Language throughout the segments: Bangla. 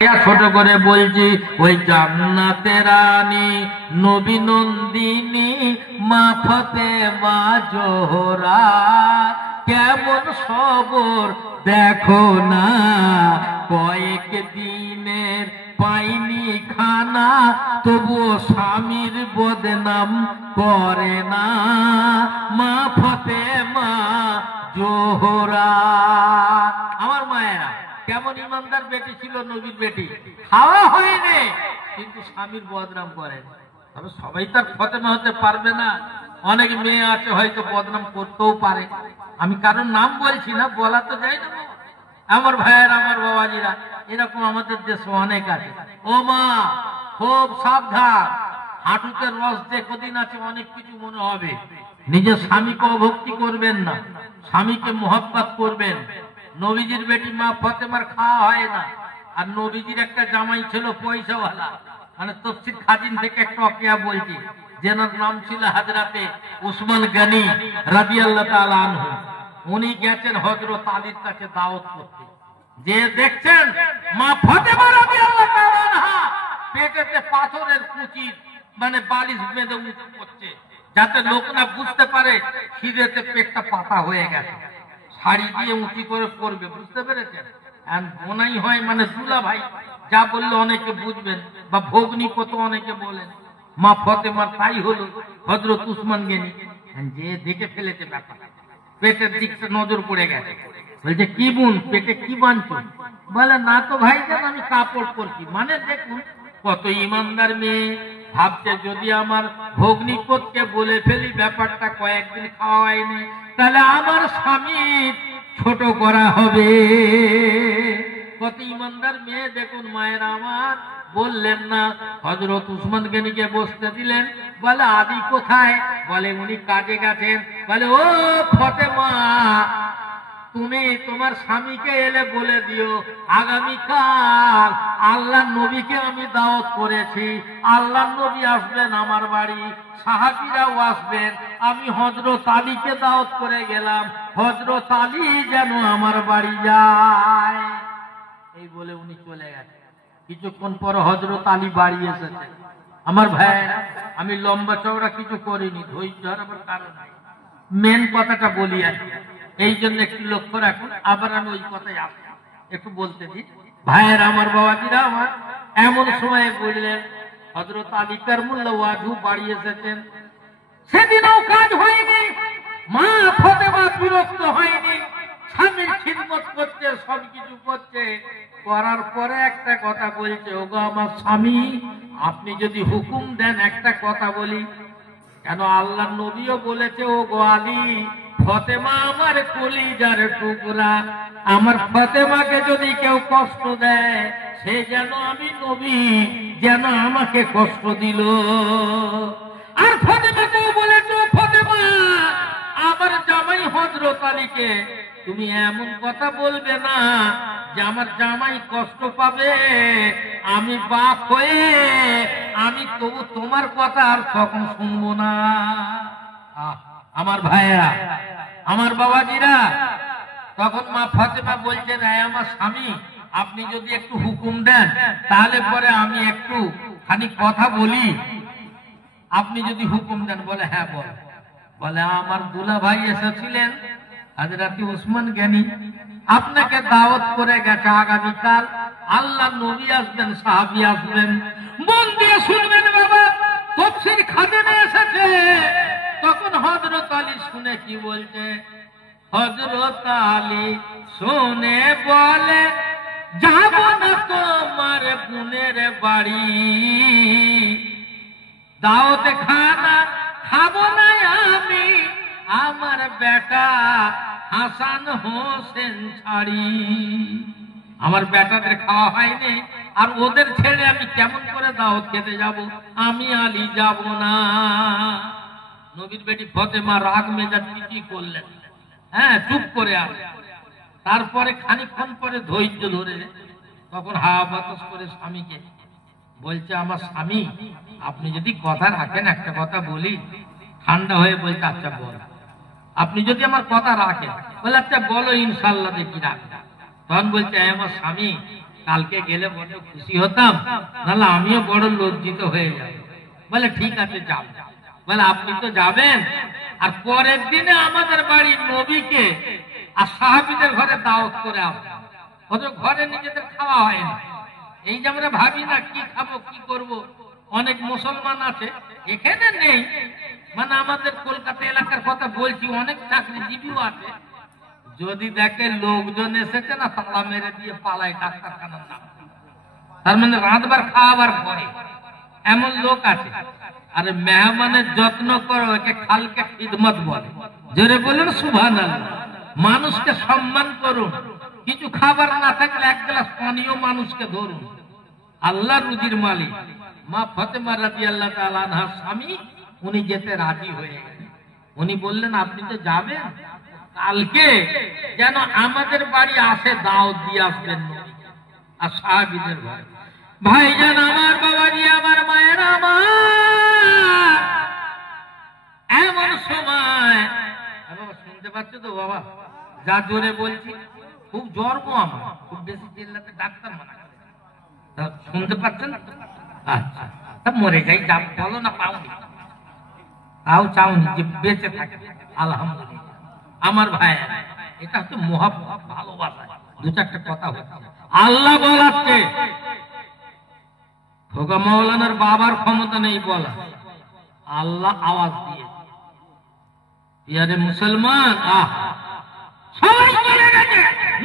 ছোট করে বলছি, ওই জান্নাতে রানী নবী নন্দিনী মা ফাতেমা জোহরা কেমন সবর দেখো না, কয়েক দিনের পাইনি খানা তবুও স্বামীর বদনাম করে না, মা ফাতেমা জোহরা। আমার মায়েরা কেমন ইমানদার বেটি ছিল, নবীর বেটি, খাওয়া হয়নি কিন্তু স্বামীর বদনাম করেন। তবে সবাই তার ফাতেমা হতে পারবে না, অনেক মেয়ে আছে হয়তো বদনাম করতেও পারে। আমি কারণ নাম বলছি না, বলা তো যায় না। আমার ভাইয়ের, আমার বাবাজিরা, এরকম আমাদের দেশে অনেক আছে। ও মা, খুব সাবধান, হাঁটুতে রস যে কদিন আছে অনেক কিছু মনে হবে। নিজের স্বামীকে অভক্তি করবেন না, স্বামীকে মোহাব্বত করবেন। নবীজির বেটি মা ফাতেমার খাওয়া হয় না, আর নবীজির একটা জামাই ছিল পয়সাওয়ালা, মানে তফসির খাজিন থেকে একটা ওয়াকিয়া বলছি, যেনার নাম ছিল হযরতে উসমান গনি রাদিয়াল্লাহু তাআলা আনহু। উনি গেছেন হযরত আলীর কাছে দাওয়াত করতে, যে দেখছেন মা ফাতেমা রাদিয়াল্লাহু তাআলা আনহা পেটেতে পাথরের কুচি মানে বালিশ বেঁধে উঁচু করছে, যাতে লোক না বুঝতে পারে খিদেতে পেটটা পাতা হয়ে গেছে। শাড়ি দিয়ে উঁচি করে পড়বে, বুঝতে পেরেছেন? বোনাই হয় মানে দুলা ভাই, যা বললে অনেকে বুঝবেন, বা ভগ্নি কত অনেকে বলেন। মা ফাতেমার তাই হলো, হযরত উসমান গনি যে দেখে ফেলেছে ব্যাপার, পেটের দিকটা নজর পড়ে গেছে। বলছে কি বোন, পেটে কি বাঁধছো? বলে না তো ভাইজান, আমি কাপড় পরছি। মানে দেখুন কত ইমানদার মেয়ে, ভাবছে যদি আমার ভগ্নিপতকে বলে ফেলি ব্যাপারটা কয়েকদিন খাওয়া হয়নি, তাহলে আমার স্বামী ছোট করা হবে। কত ইমানদার মেয়ে দেখুন। মায়ের আমার বললেন না, হযরত উসমান গনিকে বসতে দিলেন। বলে আদি কোথায়? বলে উনি কাজে গেছেন। বলে ও ফাতেমা, তুমি তোমার স্বামীকে এলে বলে দিও আগামীকাল আল্লাহ নবীকে আমি দাওয়াত করেছি, আল্লাহ নবী আসবেন আমার বাড়ি, সাহাবীরাও আসবেন, আমি হযরত আলীকে দাওয়াত করে গেলাম, হযরত আলী যেন আমার বাড়ি যায়। এই বলে উনি চলে গেছেন। কিছুক্ষণ পর হযরত আলী বাড়ি এসেছেন। আমার ভাই, আমি লম্বা চওড়া কিছু করিনি, ধৈর্য হারাবার কারণ নাই, মেন কথাটা বলি আর এই জন্য একটু লক্ষ্য রাখুন। আবার আমি ওই কথাই একটু বলতে দিই। ভাইয়ের, আমার বাবাজিরা আমার, এমন সময় বললেন হযরত আলী কারমুল্লাহ ওয়াজহু বাড়ি এসেছেন। সেদিনও কাজ হয়নি, মা ফাতেমা বিরক্ত হয়নি, স্বামীর খিদমত করছে, সবকিছু করছে। করার পরে একটা কথা বলছে, ওগো আমার স্বামী, আপনি যদি হুকুম দেন একটা কথা বলি। কেন আল্লাহ নবীও বলেছে, ও গো আলী, ফাতেমা আমার কলিজার টুকরা, আমার ফাতেমাকে যদি কেউ কষ্ট দেয়, সে যেন আমি নবী যেন আমাকে কষ্ট দিল। আর ফাতেমাকেও বলেছে, ফাতেমা আমার জামাই হযরত আলীকে তুমি এমন কথা বলবে না যে আমার জামাই কষ্ট পাবে। আমি বাপ হয়ে আমি তবু তোমার কথা আর কখন শুনবো না। আমার ভাইয়েরা, আমার বাবাজিরা, তখন মা ফাতেমা বলছেন, আমার স্বামী, আপনি যদি একটু হুকুম দেন তাহলে পরে আমি একটু খানিক কথা বলি, আপনি যদি হুকুম দেন। বলে হ্যাঁ বল। বলে আমার দুলা ভাই এসেছিলেন হযরত উসমান গনি, আপনাকে দাওয়াত করে গেছে আগামীকাল আল্লাহ নবী আসবেন, সাহাবী আসবেন। মন দিয়ে শুনবেন বাবা, তফসির খাজানে এসেছে। তখন হযরত আলী শুনে কি বলছে? হযরত আলী শুনে বলে, যাব না তোমার বোনের বাড়ি, দাওয়াতে খানা খাবো না আমি আমার বেটা হাসান হোসেন ছাড়ি। আমার বেটাদের খাওয়া হয়নি, আর ওদের ছেড়ে আমি কেমন করে দাওয়াত খেতে যাব? আমি আলী যাব না। নবীর বেটি ফাতেমা রাগ মেজাজ কি করলেন, হ্যাঁ, চুপ করে আছে। তারপরে খানিকক্ষণ পরে ধৈর্য ধরে তখন হাওয়া বাতাস করে স্বামীকে বলছে, আমার স্বামী, আপনি যদি কথা রাখেন একটা কথা বলি। ঠান্ডা হয়ে বলছে, আচ্ছা বল। আপনি যদি আমার কথা রাখেন, বলে আচ্ছা বলো, ইনশাল্লাহ দেখি রাখ। তখন বলছে, আমার স্বামী, কালকে গেলে বড় খুশি হতাম, নাহলে আমিও বড় লজ্জিত হয়ে যাব। বলে ঠিক আছে যাও। বলে আপনি তো যাবেন, আর পরের দিনে আমাদের বাড়ির নবীকে আর সাহাবীদের ঘরে দাওয়াত করে আসবেন। ওদের ঘরে নিজেদের খাওয়া হয় না। এই যে আমরা ভাবি না কি খাবো কি করব, অনেক মুসলমান আছে এখানে নেই, মানে আমাদের কলকাতা এলাকার কথা বলছি, অনেক চাকরিজীবীও আছে, যদি দেখে লোকজন এসেছে না তালা মেরে দিয়ে পালায় ডাক্তারখানার নাম, তার মানে রাতবার খাওয়াবার পরে এমন লোক আছে। আরে মেহমানের যত্ন করো, একে খালকে খিদমত বলে। জোরে বলুন সুবহানাল্লাহ। মানুষকে সম্মান করুন, কিছু খাবার না থাকলে এক গ্লাস পানিও মানুষকে ধরুন। আল্লাহ রুজির মালিক। মা ফাতেমা রাদিয়াল্লাহু তাআলা আনহার স্বামী উনি যেতে রাজি হয়ে গেলেন। উনি বললেন আপনি তো যাবেন, কালকে যেন আমাদের বাড়ি আসে দাওয়াত দিয়ে আসবেন আর সাহাবীদের ঘরে। ভাইজান আমার, বাবাজি আমার, মায়ের আমার, এমন সময় বাবা শুনতে পাচ্ছ তো বাবা, যা জোরে বলছি, খুব জ্বর গো আমার, খুব বেশি চিল্লাতে ডাক্তার মানা করে। শুনতে পাচ্ছেন? আচ্ছা মরে যাই, যা বলো না পাওনি, তাও চাউনি যে বেঁচে থাকে আলহামদুলিল্লাহ। আমার ভাই, এটা হচ্ছে মহব্বত, ভালোবাসা। দু চারটে কথা হচ্ছে আল্লাহ বলাচ্ছে, খোকা মাওলানার বাবার ক্ষমতা নেই বলা, আল্লাহ আওয়াজ দিয়ে। ইয়ারে মুসলমান, সবাই চলে গেছে,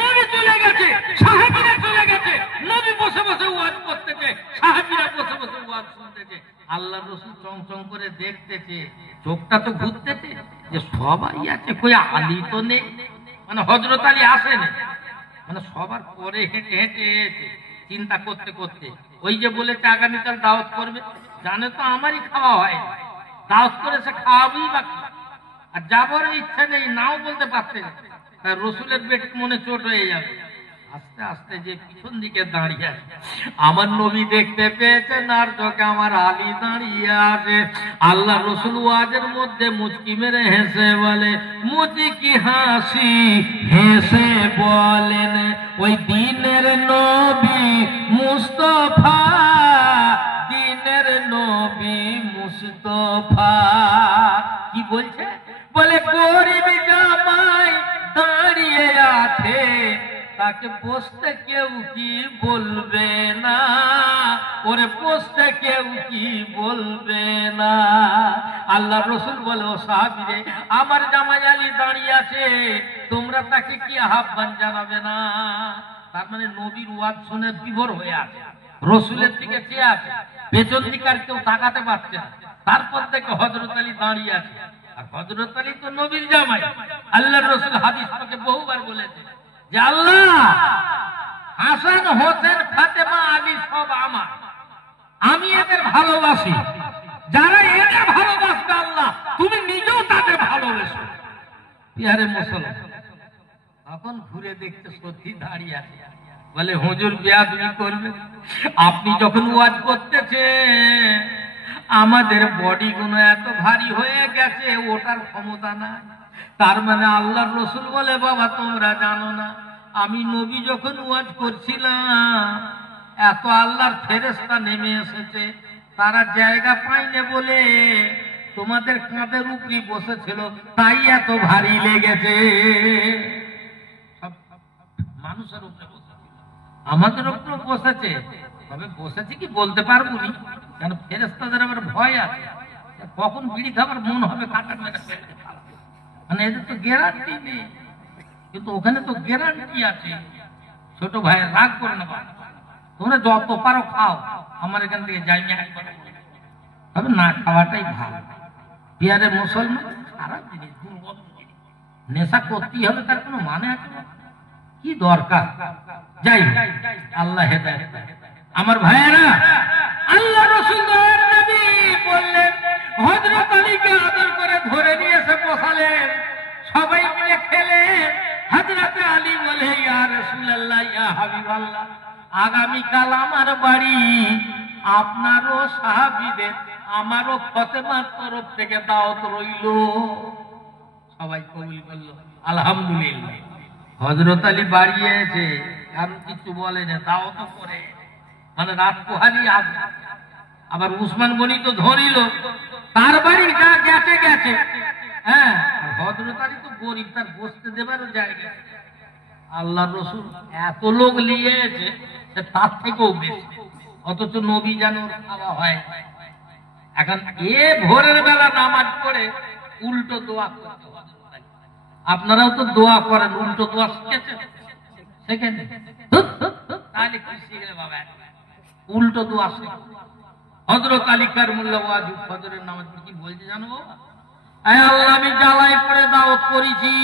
নবী চলে গেছে, সাহাবীরা চলে গেছে, নবী বসে বসে ওয়াজ করতেছে, সাহাবীরা বসে বসে ওয়াজ শুনতেছে। আল্লাহ রাসূল চং চং করে দেখতেছে, চোখটা তো ঘুরতেছে যে সবাই আছে, কই আলী তো নেই, মানে হযরত আলী আসেন, মানে সবার পরে হেঁটে হেঁটে চিন্তা করতে করতে, ওই যে বলেছে আগামীকাল দাওয়াত করবে, জানে তো আমারই খাওয়া হয়, দাওয়াত করেছে খাওয়াবই বাকি, আর যাবার ইচ্ছা নেই, নাও বলতে পারছে না। রসুলের পেট মনে চোট হয়ে যাবে। আস্তে আস্তে যে পিছন দিকে দাঁড়িয়ে আছে, আমার নবী দেখতে পেয়েছেন, আর চোখে আমার আলী দাঁড়িয়ে আছে। আল্লাহ রসুল ওয়াজের মধ্যে মুচকি মেরে হেসে বলে, মুচকি হাসি হেসে বলেন, ওই দিনের নবী মুস্তাফা, দিনের নবী মুস্তাফা। কি বলছে? বলে গরিব জামাই দাঁড়িয়ে আছে, তাকে বসতে কেউ কি বলবে না, ওরে বসতে কেউ কি বলবে না। আল্লাহ রসুল বলে, ও সাহাবীরে, আমার জামাই আলী দাঁড়িয়ে আছে, তোমরা তাকে কি আহ্বান জানাবে না? তার মানে নবীর ওয়াজ শুনে বিভোর হয়ে আছে, রসুলের দিকে চেয়ে আছে, পেছন দিকে আর কেউ তাকাতে পারছে না। তারপর থেকে হযরত আলী দাঁড়িয়ে আছে, আর হযরত আলী তো নবীর জামাই। আল্লাহর রাসূল হাদিস পাকে বহুবার বলেছে যে আল্লাহ, হাসান হোসেন ফাতেমা আলী সব আমার, আমি এদের ভালোবাসি, যারা এদের ভালোবাসবে আল্লাহ তুমি নিজেও তাদের ভালোবাসো। ইয়ারে মুসলমান, এখন ঘুরে দেখতে সত্যি দাঁড়িয়ে আছে। বলে হুজুর বেয়াদবি করবে, আপনি যখন ওয়াজ করতেছেন আমাদের বডি গুলো এত ভারী হয়ে গেছে, ওটার ক্ষমতা নাই। তার মানে আল্লাহর রসুল বলে, বাবা তোমরা জানো না, আমি নবী যখন ওয়াজ করছিলাম এত আল্লাহর ফেরেশতা নেমে এসেছে, তারা জায়গা পায়নি বলে তোমাদের কাঁধের উপরই বসেছিল, তাই এত ভারী লেগেছে। সব মানুষের উপরে বসেছে, আমাদের উপরে বসেছে, তবে বসেছে কি বলতে পারবো না, কেন ফেরেশতাদের আবার ভয় আছে, কখন বিড়ি খাবার মন হবে কাটার মেরে ফেলতে, মানে এদের তো গ্যারান্টি নেই, কিন্তু ওখানে তো গ্যারান্টি আছে। ছোট ভাই রাগ করে না, তোমরা যত পারো খাও, আমার এখান থেকে যাই না, তবে না খাওয়াটাই ভালো। বিহারের মুসলমান খারাপ জিনিস, নেশা করতেই হবে, তার কোনো মানে আছে না, কি দরকার? যাই আল্লাহ হেদায়েত। আমার ভাইয়েরা, আল্লাহ রাসূল নবী বললেন, হযরত আলীকে আদর করে ধরে নিয়ে এসে বসালেন, সবাই মিলে খেলে। হযরত আলী বলে, ইয়া রাসূলুল্লাহ, ইয়া হাবিবাল্লাহ, আগামীকাল আমার বাড়ি, আপনারও সাহাবীদের, আমারও ফাতেমার তরফ থেকে দাওয়াত রইল। সবাই কবুল করলো, আলহামদুলিল্লাহ। হযরত আলী বাড়ি এসে কারণ কিছু বলে না, তাও তো করে, মানে রাত পোহালি আসবে। আবার উসমান গনি তো ধরিল, তার বাড়ির যা গেছে গেছে, হ্যাঁ, আর হযরত আলী তো গরিব, তার বসতে দেবারও জায়গা। আল্লাহ রসুল এত লোক নিয়েছে, তার থেকেও বেশি, অথচ নবী যেন খাওয়া হয়। এখন এ ভোরের বেলা নামাজ পড়ে উল্টো দোয়া করতে হবে। আপনারাও তো দোয়া করেন, উল্টো দোয়া শিখেছেন, সেখানে তাহলে কি শিখলে বাবা, উল্টো দোয়া শিখে। হযরত আলী কারমুল্লাহ ওয়াজু ফজরের নামাজ কি বলছে জানো বাবা? আল্লাহ, আমি জ্বালাই পড়ে দাওয়াত করেছি,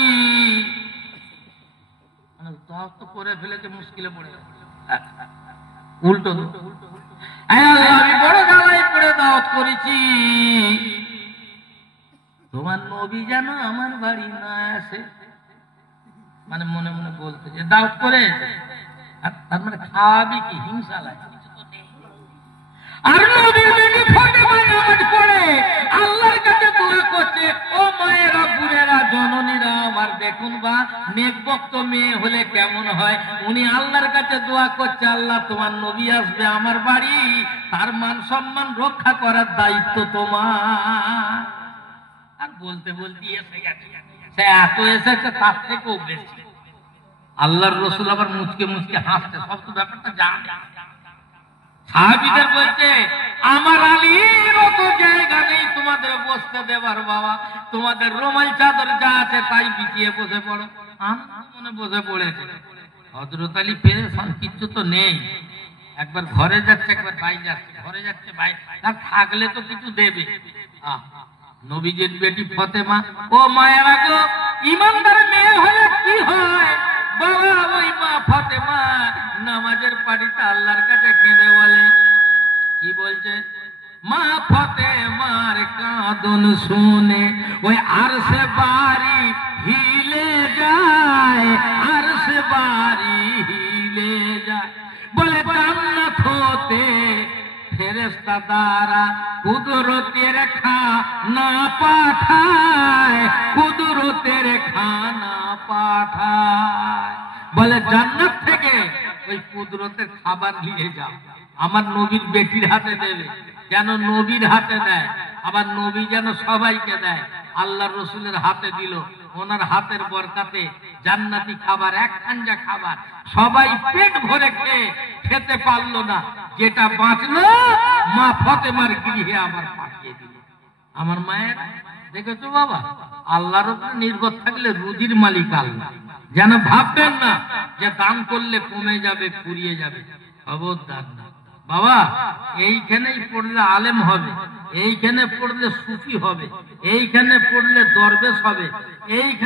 মানে দাওয়াত তো করে ফেলেছে, মুশকিলে পড়ে গেছে। উল্টো আল্লাহ, আমি বড় জ্বালাই পড়ে দাওয়াত করেছি, তোমার নবী যেন আমার বাড়ি না আসে। মানে মনে মনে বলতে যে দাওয়াত করে, তার মানে খাওয়াবি কি, হিংসা লাগে। আর নবীর বেটি ফাতেমা নামাজ পড়ে আল্লাহর কাছে দোয়া করছে, ও মায়েরা, বুড়েরা, জননীরা আমার, দেখুন বা নেকবক্ত মেয়ে হলে কেমন হয়। উনি আল্লাহর কাছে দোয়া করছে, আল্লাহ তোমার নবী আসবে আমার বাড়ি, তার মান সম্মান রক্ষা করার দায়িত্ব তোমার। আর বলতে বলতে এসে গেছে, সে এত এসেছে তার থেকেও বেশি। আল্লাহর রসুল আবার মুচকে মুচকে হাসছে, সব তো ব্যাপারটা জানে। সাহাবীদের বলছে, আমার আলীর অত জায়গা নেই তোমাদের বসতে দেবার বাবা, তোমাদের রুমাল চাদর যা আছে তাই বিছিয়ে বসে পড়ো। মনে বসে পড়েছে। হযরত আলী পেরেশান, কিচ্ছু তো নেই, একবার ঘরে যাচ্ছে, একবার বাইরে যাচ্ছে, ঘরে যাচ্ছে বাইরে, আর থাকলে তো কিছু দেবে। নবীজির বেটি ফাতেমা, ও মায়েরা গো, ইমানদার মেয়ে হলে কি হয় বাবা, ওই মা ফাতেমা নামাজের পাড়িতে আল্লাহর কাছে কেঁদে বলে, কি বলছে? মা ফাতেমার কাঁদন শুনে ওই আরশে বাড়ি হিলে যায়, আরশে বাড়ি হিলে যায়। বলে জান্নাত হতে ফেরেশতা দ্বারা কুদরতের খানা পাঠায়, কুদরতের খানা পাঠায়। বলে জান্নাত থেকে ওই কুদরতের খাবার নিয়ে যাও, আমার নবীর বেটির হাতে দেবে, যেন নবীর হাতে দেয়, আবার নবী যেন সবাইকে দেয়। আল্লাহ রসুলের হাতে দিল, ওনার হাতের বরকাতে জান্নাতি খাবার, এক খাঞ্জা খাবার, সবাই পেট ভরে খেতে পারলো না, যেটা বাঁচলো মা ফাতেমার গৃহে আবার পাঠিয়ে দিল। আমার মায়ের দেখেছো বাবা, আল্লাহর উপর নির্ভর থাকলে রুজির মালিক আল্লাহ। যেন ভাববেন না যে দান করলে কমে যাবে, ফুরিয়ে যাবে, খবরদার না বাবা। এইখানেই পড়লে আলেম হবে, এইখানে পড়লে সুফি হবে, এইখানে পড়লে দরবেশ হবে, এইখানে